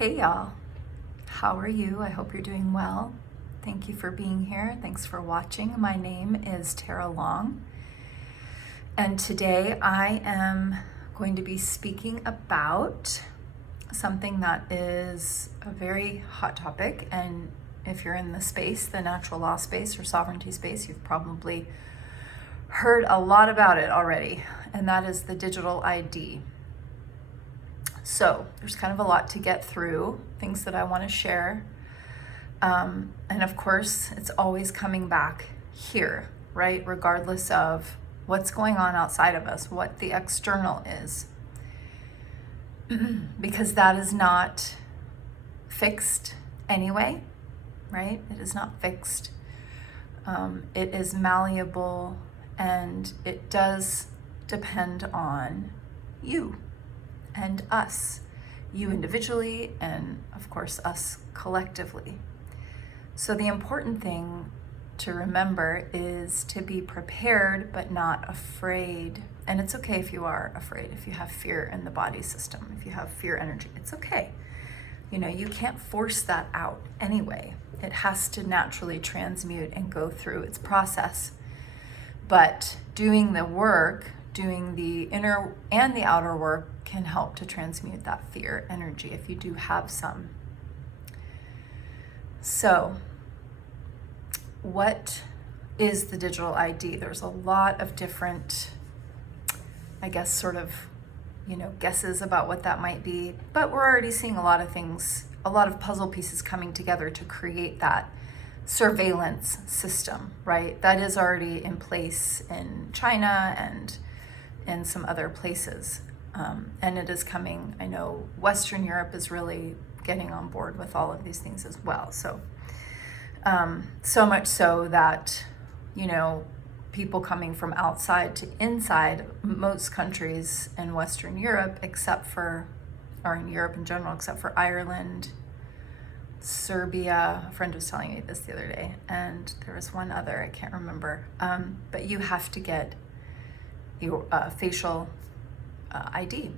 Hey y'all, how are you? I hope you're doing well. Thank you for being here. Thanks for watching. My name is Tara Long, and today I am going to be speaking about something that is a very hot topic. And if you're in the space, the natural law space or sovereignty space, you've probably heard a lot about it already, and that is the digital ID. So there's kind of a lot to get through, things that I want to share. And of course, it's always coming back here, right? Regardless of what's going on outside of us, what the external is. Because that is not fixed anyway, right? It is not fixed. It is malleable, and it does depend on you and us, you individually, and of course us collectively. So the important thing to remember is to be prepared but not afraid. And it's okay if you are afraid, if you have fear in the body system, if you have fear energy, it's okay. You can't force that out anyway. It has to naturally transmute and go through its process. But doing the work, doing the inner and the outer work, can help to transmute that fear energy if you do have some. So, what is the digital ID? There's a lot of different, I guess, sort of, guesses about what that might be, but we're already seeing a lot of things, a lot of puzzle pieces coming together to create that surveillance system, right? That is already in place in China and in some other places. And it is coming. I know Western Europe is really getting on board with all of these things as well. So, so much so that, people coming from outside to inside most countries in Western Europe, or in Europe in general, except for Ireland, Serbia. A friend was telling me this the other day, and there was one other, I can't remember. But you have to get your facial ID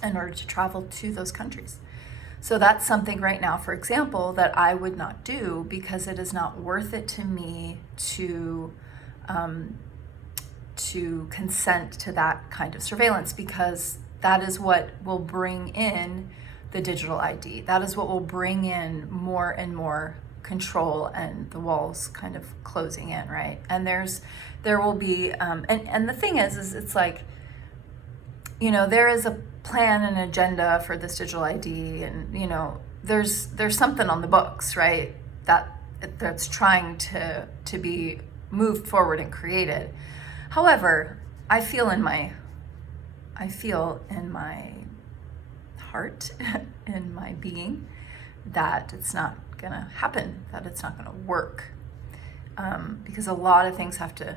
in order to travel to those countries. So that's something right now, for example, that I would not do because it is not worth it to me to consent to that kind of surveillance, because that is what will bring in the digital ID. That is what will bring in more and more control and the walls kind of closing in, right? And there will be, and the thing is it's like, there is a plan and agenda for this digital ID, and there's something on the books, right? That's trying to be moved forward and created. However, I feel in my heart, in my being, that it's not gonna happen, that it's not gonna work, because a lot of things have to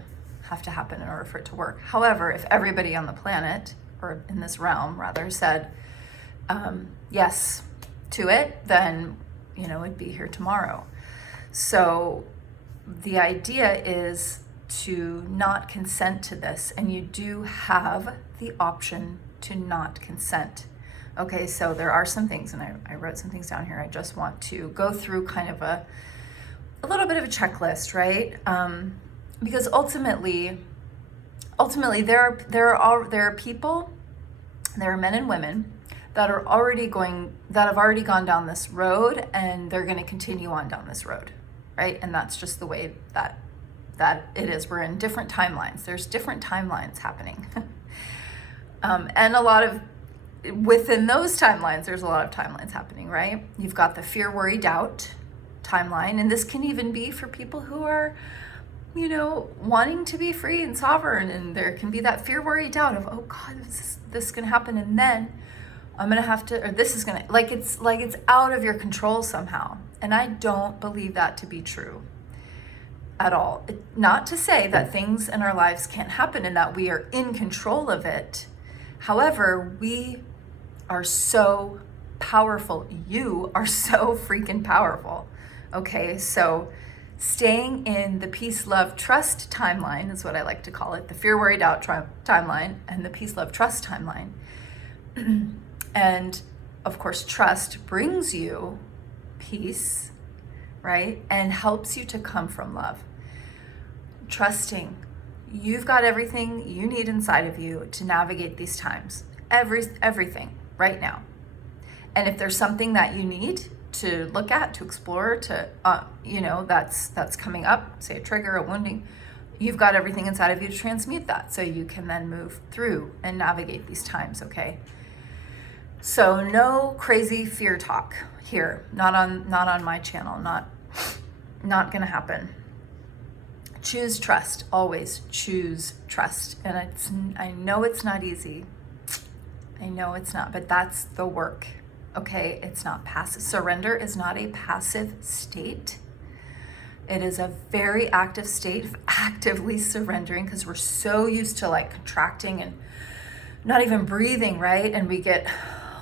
happen in order for it to work. However, if everybody on the planet, or in this realm rather, said yes to it, then it'd be here tomorrow. So the idea is to not consent to this, and you do have the option to not consent. Okay, so there are some things, and I wrote some things down here. I just want to go through kind of a little bit of a checklist, right? Because ultimately there are people, there are men and women that have already gone down this road, and they're going to continue on down this road, right? And that's just the way that it is. We're in different timelines. There's different timelines happening. And within those timelines, there's a lot of timelines happening, right? You've got the fear, worry, doubt timeline, and this can even be for people who are, wanting to be free and sovereign, and there can be that fear, worry, doubt of, oh God, is this gonna happen, and then I'm gonna have to, or this is gonna, it's out of your control somehow. And I don't believe that to be true at all. Not to say that things in our lives can't happen and that we are in control of it. However, we are so powerful. You are so freaking powerful. Okay, so staying in the peace, love, trust timeline is what I like to call it, the fear, worry, doubt timeline, and the peace, love, trust timeline. And of course, trust brings you peace, right? And helps you to come from love. Trusting you've got everything you need inside of you to navigate these times. Everything right now. And if there's something that you need to look at, to explore, to, that's coming up, say a trigger, a wounding, you've got everything inside of you to transmute that so you can then move through and navigate these times, okay? So no crazy fear talk here, not on my channel, not gonna happen. Choose trust, always choose trust. And I know it's not easy. I know it's not, but that's the work, okay? It's not passive. Surrender is not a passive state. It is a very active state of actively surrendering, because we're so used to like contracting and not even breathing, right? And we get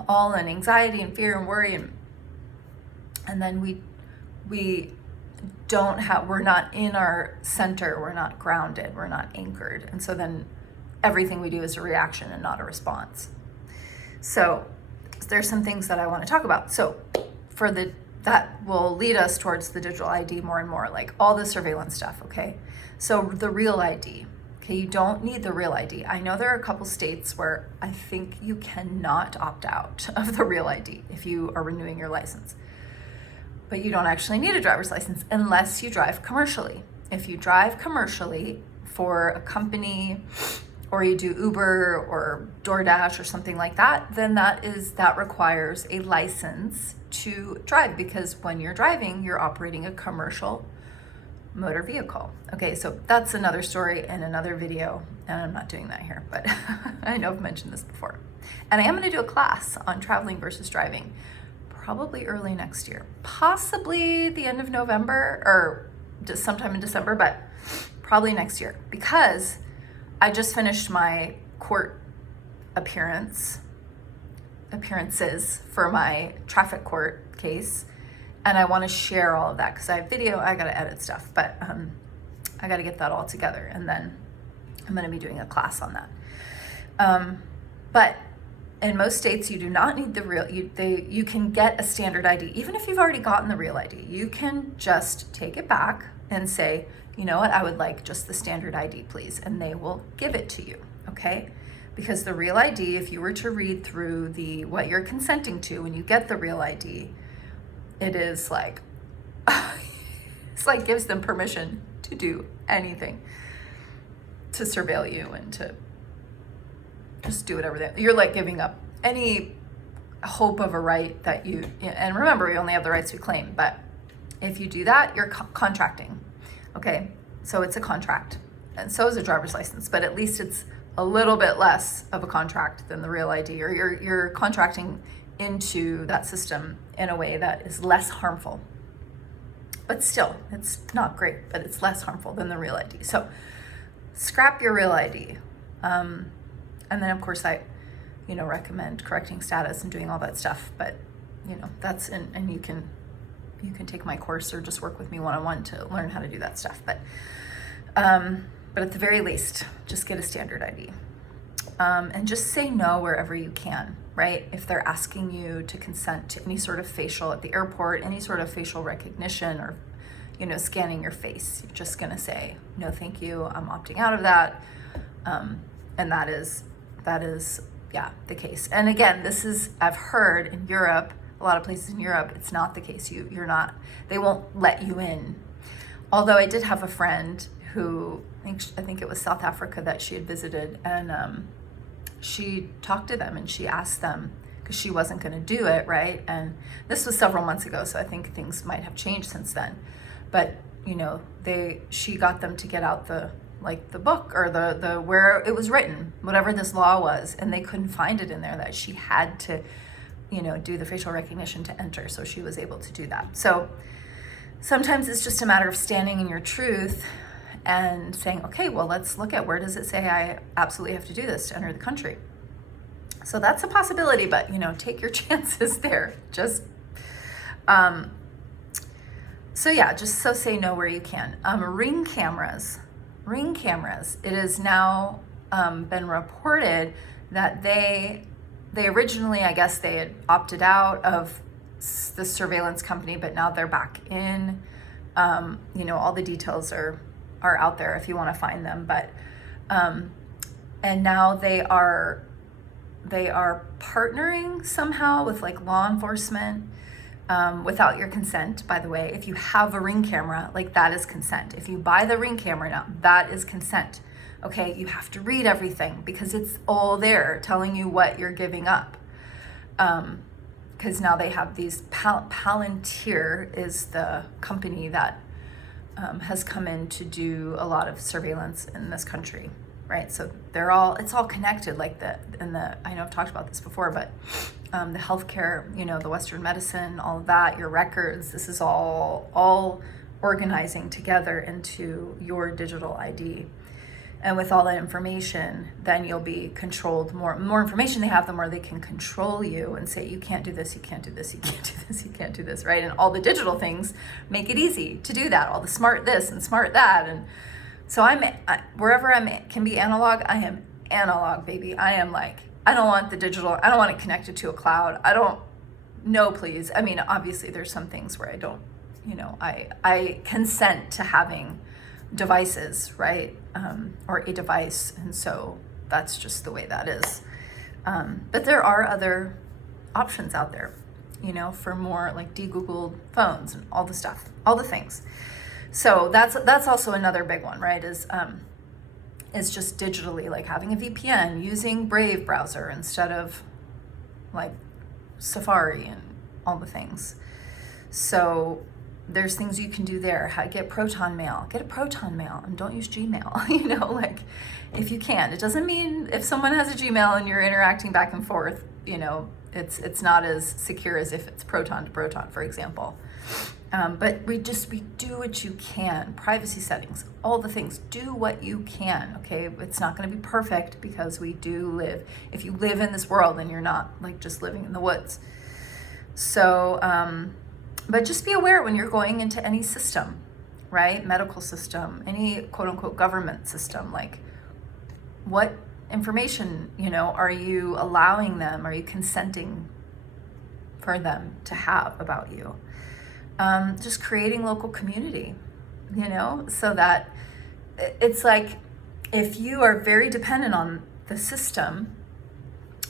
all in anxiety and fear and worry, and then we're not in our center, we're not grounded, we're not anchored. And so then everything we do is a reaction and not a response. So there's some things that I want to talk about. So that will lead us towards the digital ID more and more, like all the surveillance stuff, okay? So the real ID, okay, you don't need the real ID. I know there are a couple states where I think you cannot opt out of the real ID if you are renewing your license. But you don't actually need a driver's license unless you drive commercially. If you drive commercially for a company, or you do Uber or DoorDash or something like that, then that requires a license to drive, because when you're driving, you're operating a commercial motor vehicle. Okay, so that's another story and another video, and I'm not doing that here, but I know I've mentioned this before. And I am going to do a class on traveling versus driving, probably early next year, possibly the end of November or just sometime in December, but probably next year, because I just finished my court appearances for my traffic court case, and I want to share all of that because I have video, I got to edit stuff, but I got to get that all together, and then I'm going to be doing a class on that. But in most states, you do not need the real, you can get a standard ID. Even if you've already gotten the real ID, you can just take it back and say, you know what, I would like just the standard ID, please. And they will give it to you, okay? Because the real ID, if you were to read through what you're consenting to when you get the real ID, it is like, it's like gives them permission to do anything, to surveil you and to just do whatever you're like giving up any hope of a right that and remember, we only have the rights we claim, but if you do that, you're contracting. Okay, so it's a contract, and so is a driver's license, but at least it's a little bit less of a contract than the real ID, or you're contracting into that system in a way that is less harmful. But still, it's not great, but it's less harmful than the real ID. So scrap your real ID. And then of course I, recommend correcting status and doing all that stuff, but that's, and you can take my course or just work with me one-on-one to learn how to do that stuff. But at the very least, just get a standard ID. And just say no wherever you can, right? If they're asking you to consent to any sort of facial at the airport, any sort of facial recognition, or, scanning your face, you're just gonna say, no, thank you, I'm opting out of that. And that is, the case. And again, I've heard in Europe, a lot of places in Europe, it's not the case. They won't let you in. Although I did have a friend who, I think it was South Africa that she had visited, and she talked to them and she asked them, because she wasn't going to do it, right? And this was several months ago, so I think things might have changed since then. But she got them to get out the book, or the where it was written, whatever this law was, and they couldn't find it in there that she had to do the facial recognition to enter. So she was able to do that. So sometimes it's just a matter of standing in your truth and saying, okay, well, let's look at, where does it say I absolutely have to do this to enter the country? So that's a possibility, but take your chances there. Just, just say no where you can. Ring cameras, it has now been reported that they they originally, I guess they had opted out of the surveillance company, but now they're back in. All the details are out there if you want to find them, but and now they are partnering somehow with like law enforcement, without your consent, by the way. If you have a Ring camera, like that is consent. If you buy the Ring camera now, that is consent. Okay, you have to read everything because it's all there telling you what you're giving up. Because now they have these, Palantir is the company that has come in to do a lot of surveillance in this country, right? So it's all connected, like I know I've talked about this before, but the healthcare, the Western medicine, all of that, your records, this is all organizing together into your digital ID. And with all that information, then you'll be controlled. More information they have, the more they can control you and say, you can't do this, you can't do this, you can't do this, you can't do this, right? And all the digital things make it easy to do that, all the smart this and smart that. And so wherever can be analog, I am analog, baby. I am like, I don't want the digital, I don't want it connected to a cloud. No, please. I mean, obviously there's some things where I don't, I consent to having devices, right? Or a device. And so that's just the way that is. But there are other options out there, for more like de-Googled phones and all the stuff, all the things. So that's also another big one, right? Is just digitally, like having a VPN, using Brave browser instead of like Safari and all the things. So there's things you can do there. How to get Proton Mail. Get a Proton Mail and don't use Gmail, like if you can. It doesn't mean if someone has a Gmail and you're interacting back and forth, it's not as secure as if it's Proton to Proton, for example. But we do what you can. Privacy settings, all the things, do what you can, okay? It's not gonna be perfect because we do live, if you live in this world and you're not like just living in the woods. So, but just be aware when you're going into any system, right? Medical system, any quote unquote government system, like what information, are you allowing them? Are you consenting for them to have about you? Just creating local community, so that it's like if you are very dependent on the system,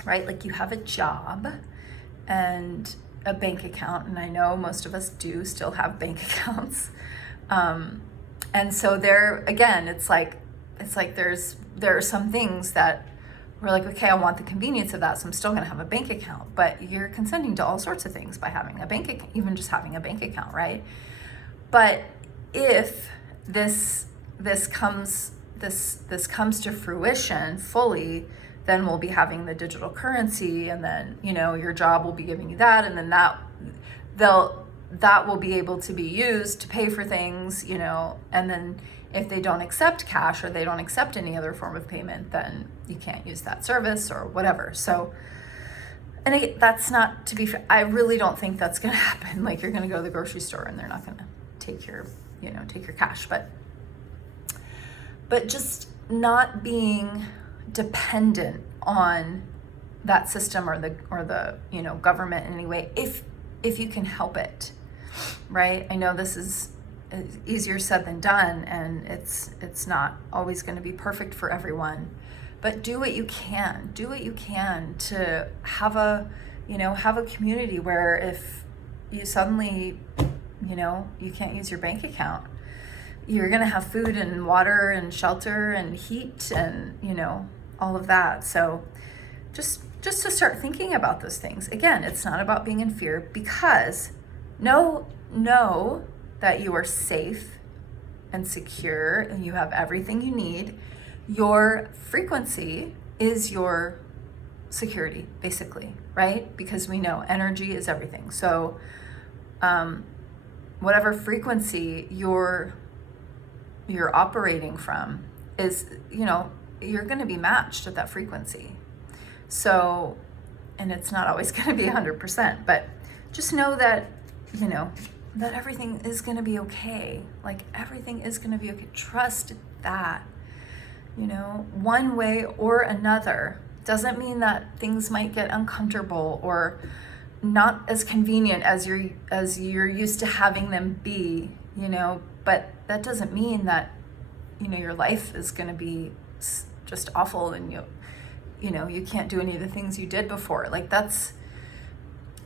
right? Like you have a job and a bank account, and I know most of us do still have bank accounts. And so there, again, it's like there are some things that we're like, okay, I want the convenience of that, so I'm still gonna have a bank account, but you're consenting to all sorts of things by having a bank account, even just having a bank account, right? But if this comes to fruition fully, then we'll be having the digital currency, and then your job will be giving you that, and then that will be able to be used to pay for things, and then if they don't accept cash or they don't accept any other form of payment, then you can't use that service or whatever. So, and again, that's not to be fair. I really don't think that's going to happen. Like you're going to go to the grocery store and they're not going to take your cash, but just not being dependent on that system or the government in any way, if you can help it, right? I know this is easier said than done, and it's not always going to be perfect for everyone, but do what you can to have a community where if you suddenly you can't use your bank account, you're going to have food and water and shelter and heat and all of that. So just to start thinking about those things. Again, it's not about being in fear, because know that you are safe and secure and you have everything you need. Your frequency is your security, basically, right? Because we know energy is everything. So whatever frequency you're operating from is, you're going to be matched at that frequency. So, and it's not always going to be 100%, but just know that, that everything is going to be okay. Like everything is going to be okay. Trust that, one way or another, Doesn't mean that things might get uncomfortable or not as convenient as you're used to having them be, you know, but that doesn't mean that, you know, your life is going to be just awful and you know, you can't do any of the things you did before. Like that's,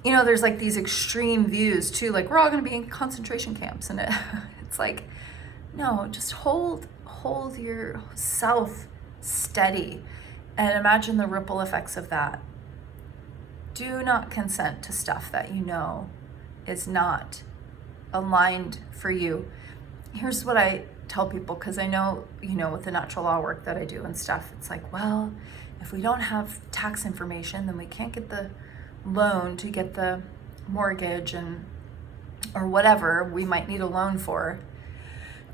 you know, there's like these extreme views too, like we're all going to be in concentration camps, and it's like, no, just hold yourself steady and imagine the ripple effects of that. Do not consent to stuff that you know is not aligned for you. Here's what I tell people, because I know, you know, with the natural law work that I do and stuff, it's like, well, if we don't have tax information, then we can't get the loan to get the mortgage or whatever we might need a loan for.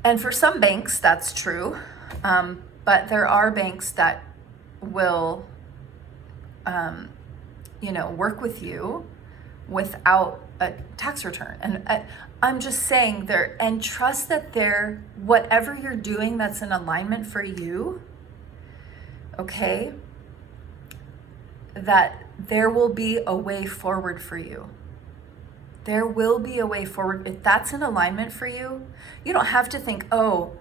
And for some banks, that's true. But there are banks that will, you know, work with you without a tax return. And I'm just saying there, and trust that whatever you're doing that's in alignment for you, okay, that there will be a way forward for you. There will be a way forward. If that's in alignment for you, you don't have to think, oh,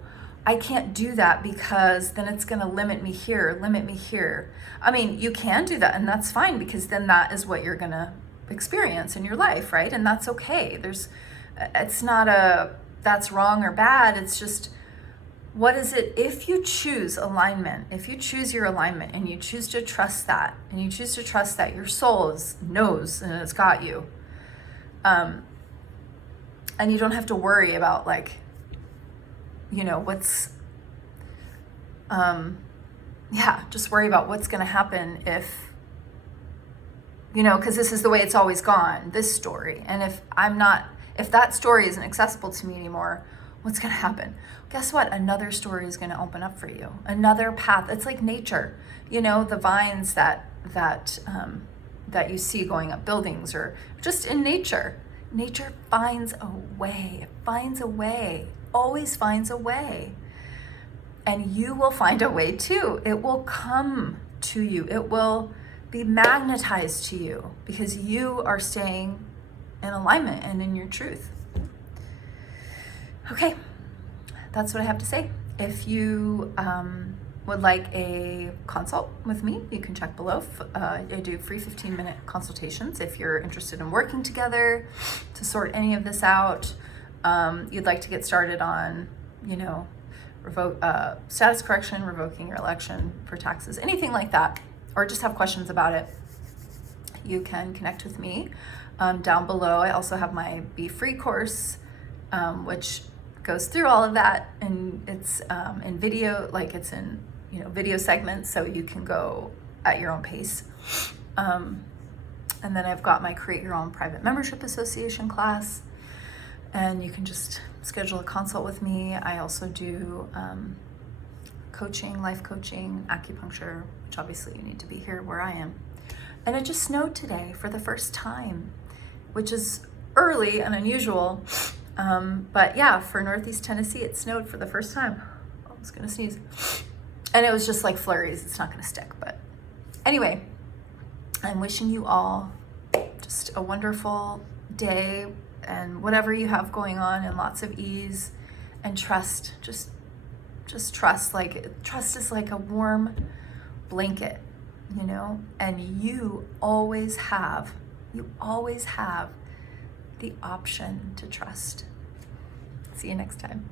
I can't do that because then it's going to limit me here. I mean, you can do that, and that's fine, because then that is what you're going to experience in your life, right? And that's okay. It's not that's wrong or bad. It's just, what is it? If you choose alignment, if you choose your alignment and you choose to trust that, and you choose to trust that your soul knows and it's got you, and you don't have to worry about, like, you know, just worry about what's going to happen if, you know, because this is the way it's always gone, this story. And if that story isn't accessible to me anymore, what's going to happen? Guess what? Another story is going to open up for you. Another path. It's like nature, you know, the vines that you see going up buildings, or just in nature. Nature finds a way. It finds a way. Always finds a way. And you will find a way too. It will come to you. It will be magnetized to you, because you are staying in alignment and in your truth. Okay, that's what I have to say. If you would like a consult with me, you can check below. I do free 15-minute consultations if you're interested in working together to sort any of this out. You'd like to get started on, you know, status correction, revoking your election for taxes, anything like that, or just have questions about it, you can connect with me down below. I also have my Be Free course, which goes through all of that, and it's in video, like it's in, you know, video segments, so you can go at your own pace. And then I've got my Create Your Own Private Membership Association class, and you can just schedule a consult with me. I also do coaching, life coaching, acupuncture, which obviously you need to be here where I am. And it just snowed today for the first time, which is early and unusual. But yeah, for Northeast Tennessee, it snowed for the first time. I was gonna sneeze. And it was just like flurries. It's not gonna stick, but anyway, I'm wishing you all just a wonderful day and whatever you have going on, and lots of ease and trust. Just trust. Like, trust is like a warm blanket, you know, and you always have the option to trust. See you next time.